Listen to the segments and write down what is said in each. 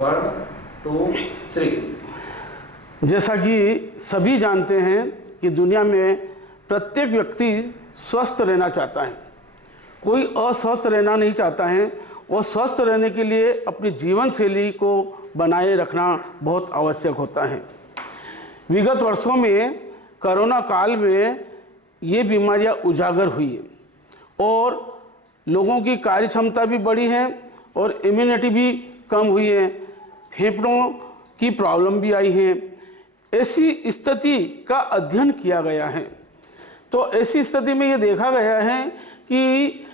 1 2 3। जैसा कि सभी जानते हैं कि दुनिया में प्रत्येक व्यक्ति स्वस्थ रहना चाहता है, कोई अस्वस्थ रहना नहीं चाहता है। और स्वस्थ रहने के लिए अपनी जीवन शैली को बनाए रखना बहुत आवश्यक होता है। विगत वर्षों में कोरोना काल में ये बीमारियां उजागर हुई है और लोगों की कार्य क्षमता भी बढ़ी है और इम्यूनिटी भी कम हुई है, फेफड़ों की प्रॉब्लम भी आई है। ऐसी स्थिति का अध्ययन किया गया है। तो ऐसी स्थिति में ये देखा गया है कि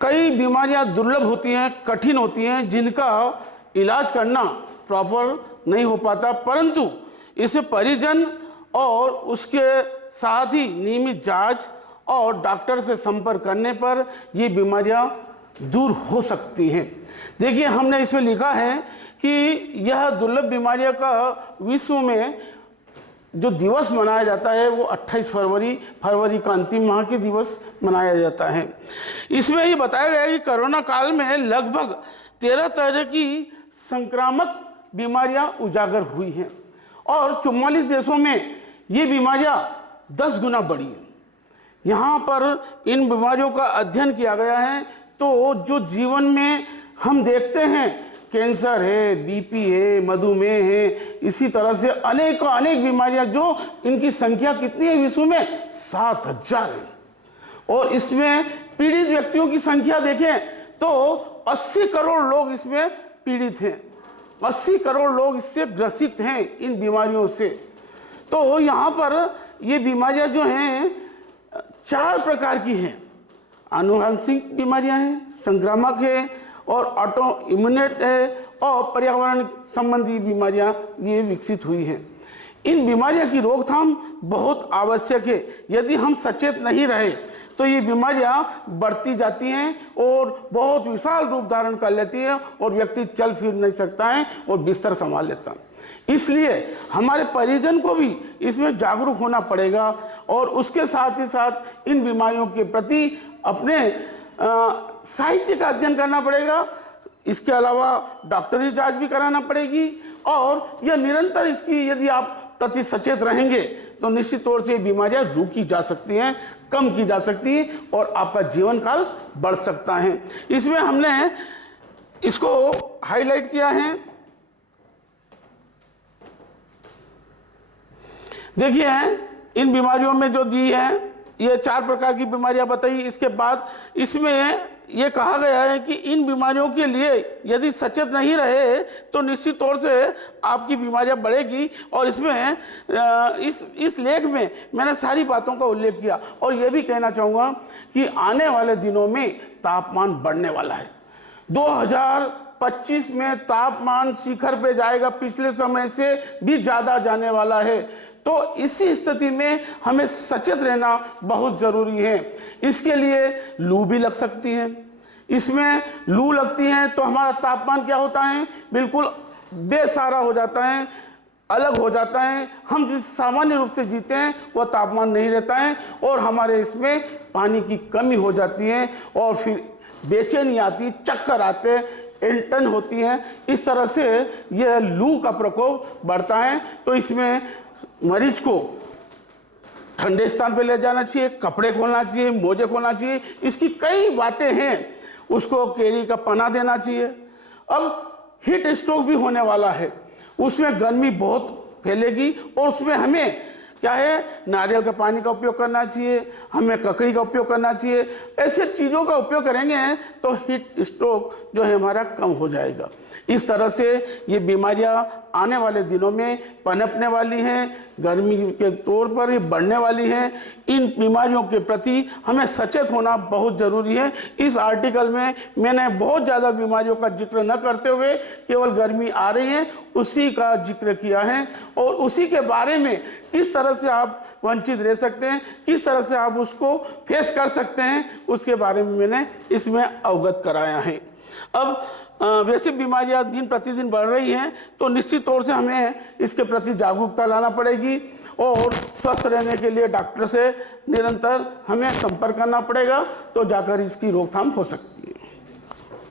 कई बीमारियां दुर्लभ होती हैं, कठिन होती हैं, जिनका इलाज करना प्रॉपर नहीं हो पाता, परंतु इसे परिजन और उसके साथ ही नियमित जांच और डॉक्टर से संपर्क करने पर ये बीमारियां दूर हो सकती हैं। देखिए, हमने इसमें लिखा है कि यह दुर्लभ बीमारियों का विश्व में जो दिवस मनाया जाता है वो 28 फरवरी का अंतिम माह के दिवस मनाया जाता है। इसमें ये बताया गया है कि कोरोना काल में लगभग 13 तरह की संक्रामक बीमारियां उजागर हुई हैं और 44 देशों में ये बीमारियां 10 गुना बढ़ी हैं। यहाँ पर इन बीमारियों का अध्ययन किया गया है। तो जो जीवन में हम देखते हैं, कैंसर है, बीपी है, मधुमेह है, इसी तरह से अनेक बीमारियां, जो इनकी संख्या कितनी है विश्व में 7000 है। और इसमें पीड़ित व्यक्तियों की संख्या देखें तो 80 करोड़ लोग इसमें पीड़ित हैं, 80 करोड़ लोग इससे ग्रसित हैं इन बीमारियों से। तो यहाँ पर ये बीमारियां जो हैं 4 प्रकार की हैं। आनुवंशिक बीमारियां हैं, संक्रामक है और ऑटो इम्यूनेट है और पर्यावरण संबंधी बीमारियां ये विकसित हुई हैं। इन बीमारियों की रोकथाम बहुत आवश्यक है। यदि हम सचेत नहीं रहे तो ये बीमारियां बढ़ती जाती हैं और बहुत विशाल रूप धारण कर लेती है और व्यक्ति चल फिर नहीं सकता है और बिस्तर संभाल लेता है। इसलिए हमारे परिजन को भी इसमें जागरूक होना पड़ेगा और उसके साथ ही साथ इन बीमारियों के प्रति अपने साहित्य का अध्ययन करना पड़ेगा। इसके अलावा डॉक्टरी जांच भी कराना पड़ेगी और यह निरंतर इसकी यदि आप प्रति सचेत रहेंगे तो निश्चित तौर से बीमारियां रोकी जा सकती हैं, कम की जा सकती है और आपका जीवन काल बढ़ सकता है। इसमें हमने इसको हाईलाइट किया है। देखिए, इन बीमारियों में जो दी है ये 4 प्रकार की बीमारियां बताई। इसके बाद इसमें ये कहा गया है कि इन बीमारियों के लिए यदि सचेत नहीं रहे तो निश्चित तौर से आपकी बीमारियां बढ़ेगी। और इसमें इस लेख में मैंने सारी बातों का उल्लेख किया और ये भी कहना चाहूँगा कि आने वाले दिनों में तापमान बढ़ने वाला है। 2025 में तापमान शिखर पे जाएगा, पिछले समय से भी ज़्यादा जाने वाला है। तो इसी स्थिति में हमें सचेत रहना बहुत ज़रूरी है। इसके लिए लू भी लग सकती है। इसमें लू लगती है तो हमारा तापमान क्या होता है, बिल्कुल बेसहारा हो जाता है, अलग हो जाता है। हम जिस सामान्य रूप से जीते हैं वह तापमान नहीं रहता है और हमारे इसमें पानी की कमी हो जाती है और फिर बेचैनी आती, चक्कर आते, एल्टन होती है। इस तरह से यह लू का प्रकोप बढ़ता है। तो इसमें मरीज को ठंडे स्थान पे ले जाना चाहिए, कपड़े खोलना चाहिए, मोजे खोलना चाहिए। इसकी कई बातें हैं। उसको केरी का पना देना चाहिए। अब हीट स्ट्रोक भी होने वाला है, उसमें गर्मी बहुत फैलेगी और उसमें हमें क्या है, नारियल के पानी का उपयोग करना चाहिए, हमें ककड़ी का उपयोग करना चाहिए। ऐसे चीज़ों का उपयोग करेंगे तो हीट स्ट्रोक जो है हमारा कम हो जाएगा। इस तरह से ये बीमारियां आने वाले दिनों में पनपने वाली हैं, गर्मी के तौर पर ये बढ़ने वाली हैं। इन बीमारियों के प्रति हमें सचेत होना बहुत ज़रूरी है। इस आर्टिकल में मैंने बहुत ज़्यादा बीमारियों का जिक्र न करते हुए केवल गर्मी आ रही है उसी का जिक्र किया है और उसी के बारे में किस तरह से आप वंचित रह सकते हैं, किस तरह से आप उसको फेस कर सकते हैं, उसके बारे में मैंने इसमें अवगत कराया है। अब वैसे बीमारियां दिन प्रतिदिन बढ़ रही हैं तो निश्चित तौर से हमें इसके प्रति जागरूकता लाना पड़ेगी और स्वस्थ रहने के लिए डॉक्टर से निरंतर हमें संपर्क करना पड़ेगा, तो जाकर इसकी रोकथाम हो सकती है।